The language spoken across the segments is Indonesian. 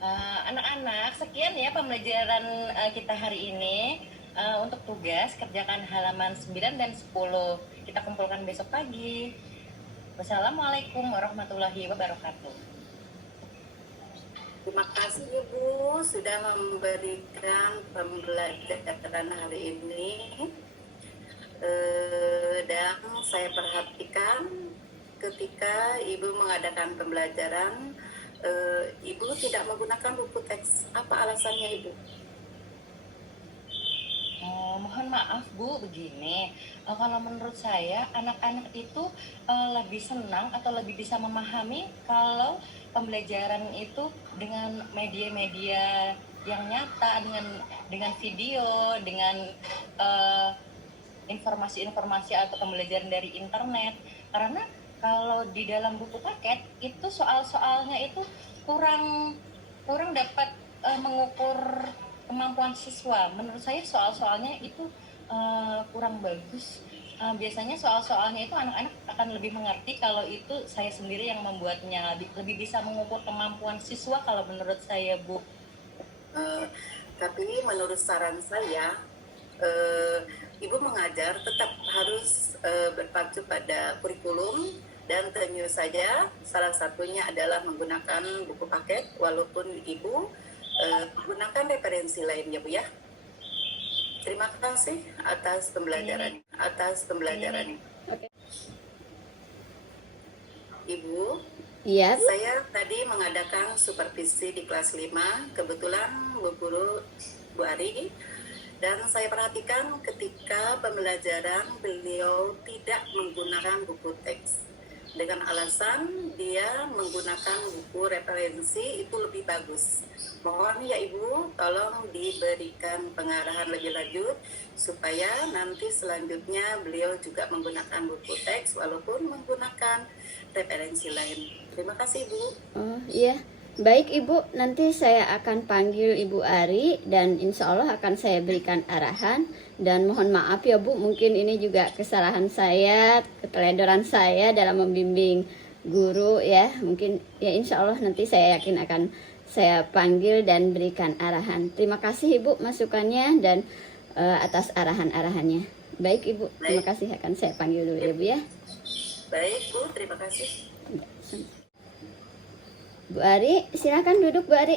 Anak-anak, sekian ya pembelajaran kita hari ini. Untuk tugas, kerjakan halaman 9 dan 10. Kita kumpulkan besok pagi. Wassalamualaikum warahmatullahi wabarakatuh. Terima kasih Ibu sudah memberikan pembelajaran hari ini. Dan saya perhatikan ketika Ibu mengadakan pembelajaran, Ibu tidak menggunakan buku teks. Apa alasannya Ibu? Mohon maaf Bu, begini, kalau menurut saya anak-anak itu lebih senang atau lebih bisa memahami kalau pembelajaran itu dengan media-media yang nyata, dengan video, dengan informasi-informasi atau pembelajaran dari internet. Karena kalau di dalam buku paket itu soal-soalnya itu kurang dapat mengukur kemampuan siswa. Menurut saya soal-soalnya itu kurang bagus. Biasanya soal-soalnya itu anak-anak akan lebih mengerti kalau itu saya sendiri yang membuatnya, lebih bisa mengukur kemampuan siswa kalau menurut saya, Bu. Tapi menurut saran saya, Ibu mengajar tetap harus berpacu pada kurikulum, dan tentu saja salah satunya adalah menggunakan buku paket, walaupun Ibu menggunakan referensi lain ya Bu ya. Terima kasih atas pembelajaran. Okay. Ibu, Iya. saya tadi mengadakan supervisi di kelas 5, kebetulan Bu Guru Bu Ari, dan saya perhatikan ketika pembelajaran beliau tidak menggunakan buku teks. Dengan alasan dia menggunakan buku referensi itu lebih bagus. Mohon ya Ibu, tolong diberikan pengarahan lebih lanjut supaya nanti selanjutnya beliau juga menggunakan buku teks walaupun menggunakan referensi lain. Terima kasih Bu. Oh iya, baik Ibu, nanti saya akan panggil Ibu Ari dan insya Allah akan saya berikan arahan. Dan mohon maaf ya Bu, mungkin ini juga kesalahan saya, keteledoran saya dalam membimbing guru ya. Mungkin ya insya Allah nanti saya yakin akan saya panggil dan berikan arahan. Terima kasih Ibu masukannya dan atas arahan-arahannya. Baik Ibu, terima kasih, akan saya panggil dulu ya Bu ya. Baik Bu, terima kasih. Bu Ari, silakan duduk Bu Ari.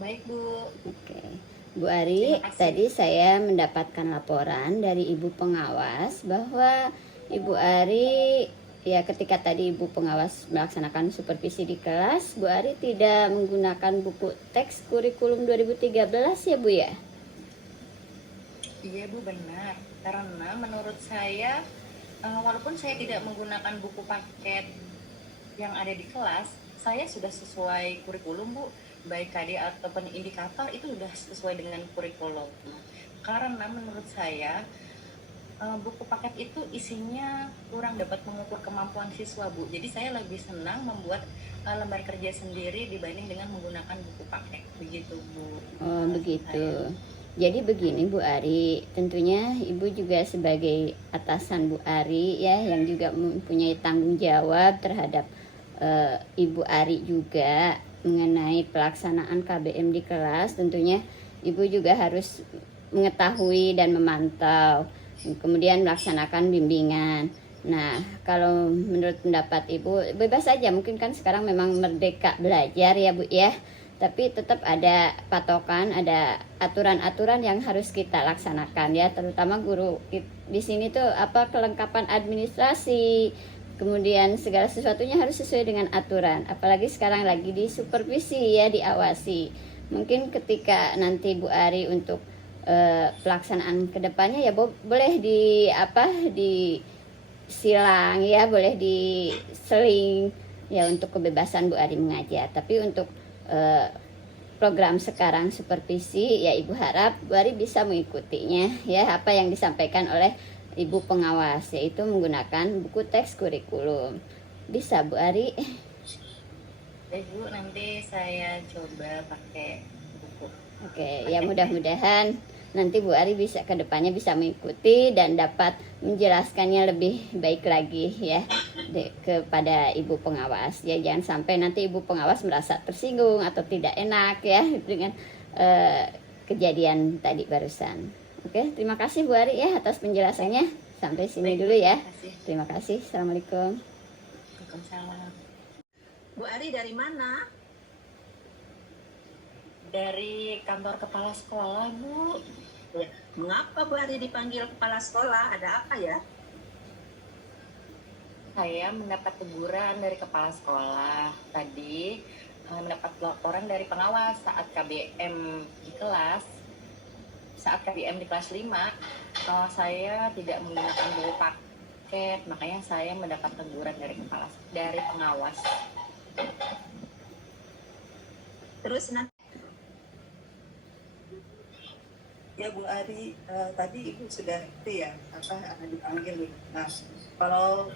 Baik Bu. Oke. Bu Ari, tadi saya mendapatkan laporan dari Ibu Pengawas bahwa Ibu Ari, ya ketika tadi Ibu Pengawas melaksanakan supervisi di kelas, Bu Ari tidak menggunakan buku teks kurikulum 2013 ya Bu ya? Iya Bu, benar. Karena menurut saya, walaupun saya tidak menggunakan buku paket yang ada di kelas, saya sudah sesuai kurikulum Bu. Baik KD ataupun indikator itu sudah sesuai dengan kurikulum. Karena menurut saya buku paket itu isinya kurang dapat mengukur kemampuan siswa Bu. Jadi saya lebih senang membuat lembar kerja sendiri dibanding dengan menggunakan buku paket. Begitu Bu. Oh begitu. Jadi begini Bu Ari, tentunya Ibu juga sebagai atasan Bu Ari ya, yang juga mempunyai tanggung jawab terhadap Ibu Ari juga mengenai pelaksanaan KBM di kelas. Tentunya Ibu juga harus mengetahui dan memantau, kemudian melaksanakan bimbingan. Nah, kalau menurut pendapat Ibu, bebas saja, mungkin kan sekarang memang merdeka belajar ya Bu ya, tapi tetap ada patokan, ada aturan-aturan yang harus kita laksanakan ya, terutama guru di sini tuh kelengkapan administrasi, kemudian segala sesuatunya harus sesuai dengan aturan. Apalagi sekarang lagi di supervisi ya, diawasi. Mungkin ketika nanti Bu Ari untuk pelaksanaan kedepannya ya boleh disilang ya, boleh diseling ya untuk kebebasan Bu Ari mengajar. Tapi untuk program sekarang supervisi ya Ibu harap Bu Ari bisa mengikutinya ya, apa yang disampaikan oleh Ibu Pengawas, yaitu menggunakan buku teks kurikulum. Bisa Bu Ari? Baik Bu, nanti saya coba pakai buku. Oke, ya mudah-mudahan nanti Bu Ari bisa kedepannya bisa mengikuti dan dapat menjelaskannya lebih baik lagi ya. kepada ibu pengawas ya, jangan sampai nanti ibu pengawas merasa tersinggung atau tidak enak ya dengan kejadian tadi barusan. Oke, terima kasih Bu Ari ya atas penjelasannya. Sampai sini dulu ya. Terima kasih. Assalamualaikum. Waalaikumsalam. Bu Ari dari mana? Dari kantor kepala sekolah, Bu. Ya, mengapa Bu Ari dipanggil kepala sekolah? Ada apa ya? Saya mendapat teguran dari kepala sekolah. Tadi mendapat laporan dari pengawas saat KBM di kelas. Saat KBM di kelas 5, saya tidak menggunakan buku paket, makanya saya mendapat teguran dari pengawas. Terus nanti Ya Bu Ari, tadi Ibu sudah itu ya, dipanggil. Nah, kalau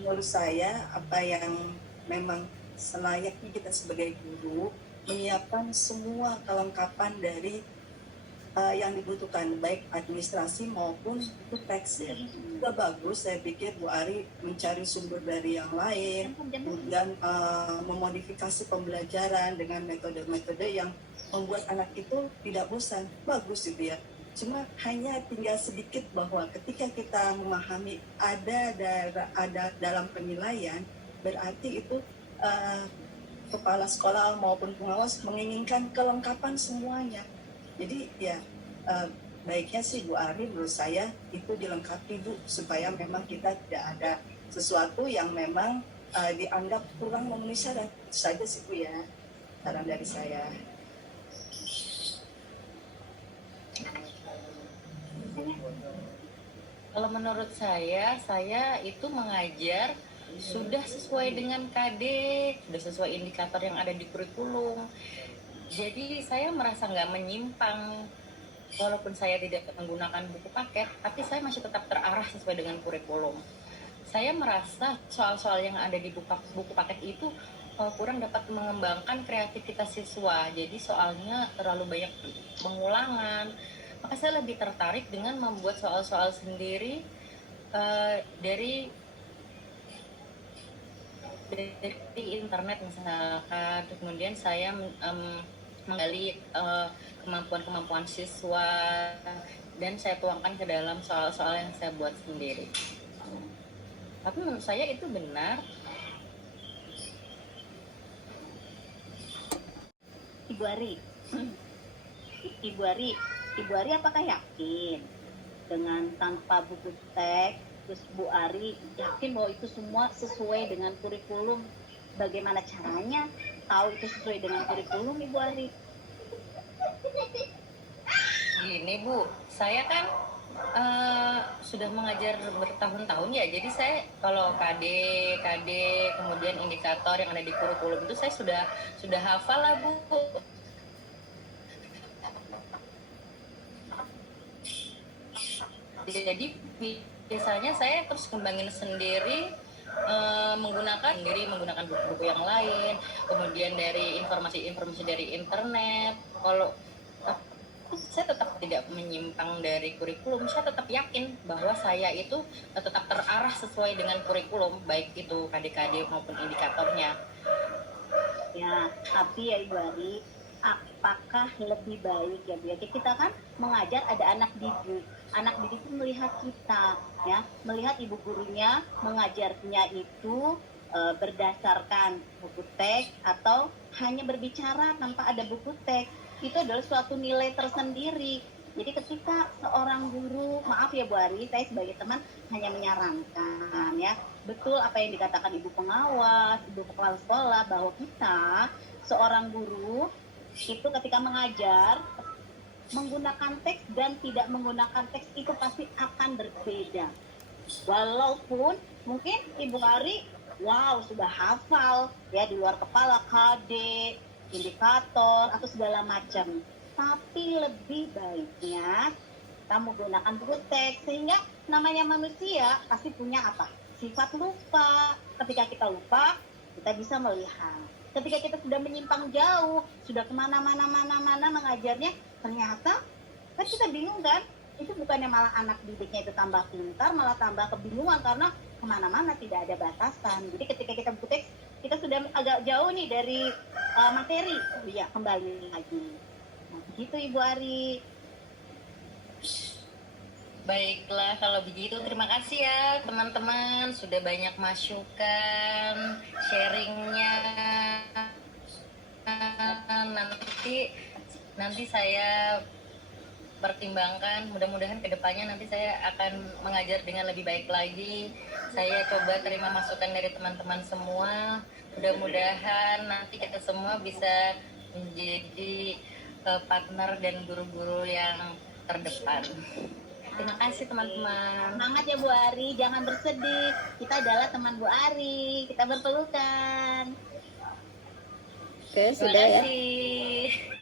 menurut saya apa yang memang selayaknya kita sebagai guru menyiapkan semua kelengkapan dari yang dibutuhkan, baik administrasi maupun itu teks ya. Sudah bagus, saya pikir Bu Ari mencari sumber dari yang lain, kemudian memodifikasi pembelajaran dengan metode-metode yang membuat anak itu tidak bosan. Bagus itu ya. Cuma hanya tinggal sedikit bahwa ketika kita memahami ada dalam penilaian, berarti itu kepala sekolah maupun pengawas menginginkan kelengkapan semuanya. Jadi ya baiknya sih Bu Ari, menurut saya itu dilengkapi Bu, supaya memang kita tidak ada sesuatu yang memang dianggap kurang memenuhi syarat. Itu saja sih Bu ya, saran dari saya. Kalau menurut saya itu mengajar sudah sesuai dengan KD, sudah sesuai indikator yang ada di kurikulum. Jadi saya merasa nggak menyimpang, walaupun saya tidak menggunakan buku paket, tapi saya masih tetap terarah sesuai dengan kurikulum. Saya merasa soal-soal yang ada di buku paket itu kurang dapat mengembangkan kreativitas siswa. Jadi soalnya terlalu banyak pengulangan. Maka saya lebih tertarik dengan membuat soal-soal sendiri dari internet misalkan. Kemudian saya menggali kemampuan-kemampuan siswa dan saya tuangkan ke dalam soal-soal yang saya buat sendiri. Tapi menurut saya itu benar. Ibu Ari apakah yakin dengan tanpa buku teks, terus Bu Ari yakin bahwa itu semua sesuai dengan kurikulum? Bagaimana caranya tahu itu sesuai dengan kurikulum, Ibu Ari? Gini Bu, saya kan sudah mengajar bertahun-tahun ya, jadi saya kalau KD kemudian indikator yang ada di kurikulum itu saya sudah hafal lah Bu. Jadi biasanya saya terus kembangin sendiri, menggunakan buku-buku yang lain, kemudian dari informasi dari internet. Kalau saya tetap tidak menyimpang dari kurikulum, saya tetap yakin bahwa saya itu tetap terarah sesuai dengan kurikulum, baik itu KD-KD maupun indikatornya. Ya, tapi ya Ibu Ari, apakah lebih baik ya Bu? Kita kan mengajar ada anak didik itu melihat kita ya, melihat ibu gurunya mengajarnya itu berdasarkan buku teks atau hanya berbicara tanpa ada buku teks. Itu adalah suatu nilai tersendiri. Jadi ketika seorang guru, maaf ya Bu Ari, saya sebagai teman hanya menyarankan ya, betul apa yang dikatakan ibu pengawas, ibu kepala sekolah, bahwa kita seorang guru itu ketika mengajar menggunakan teks dan tidak menggunakan teks itu pasti akan berbeda. Walaupun mungkin Ibu Ari sudah hafal ya di luar kepala KD, indikator atau segala macam, tapi lebih baiknya kita menggunakan buku teks, sehingga namanya manusia pasti punya sifat lupa. Ketika kita lupa, kita bisa melihat. Ketika kita sudah menyimpang jauh, sudah kemana-mana mengajarnya, ternyata kan kita bingung kan? Itu bukannya malah anak didiknya itu tambah pintar, malah tambah kebingungan karena kemana-mana, tidak ada batasan. Jadi ketika kita buku teks, kita sudah agak jauh nih dari materi. Ya, kembali lagi. Nah, begitu Ibu Ari. Baiklah, kalau begitu terima kasih ya teman-teman sudah banyak masukan, sharingnya. Nanti saya pertimbangkan, mudah-mudahan kedepannya nanti saya akan mengajar dengan lebih baik lagi. Saya coba terima masukan dari teman-teman semua, mudah-mudahan nanti kita semua bisa menjadi partner dan guru-guru yang terdepan. Terima kasih teman-teman. Semangat ya Bu Ari, jangan bersedih. Kita adalah teman Bu Ari, kita berpelukan. Oke, Terima sudah ya. kasih.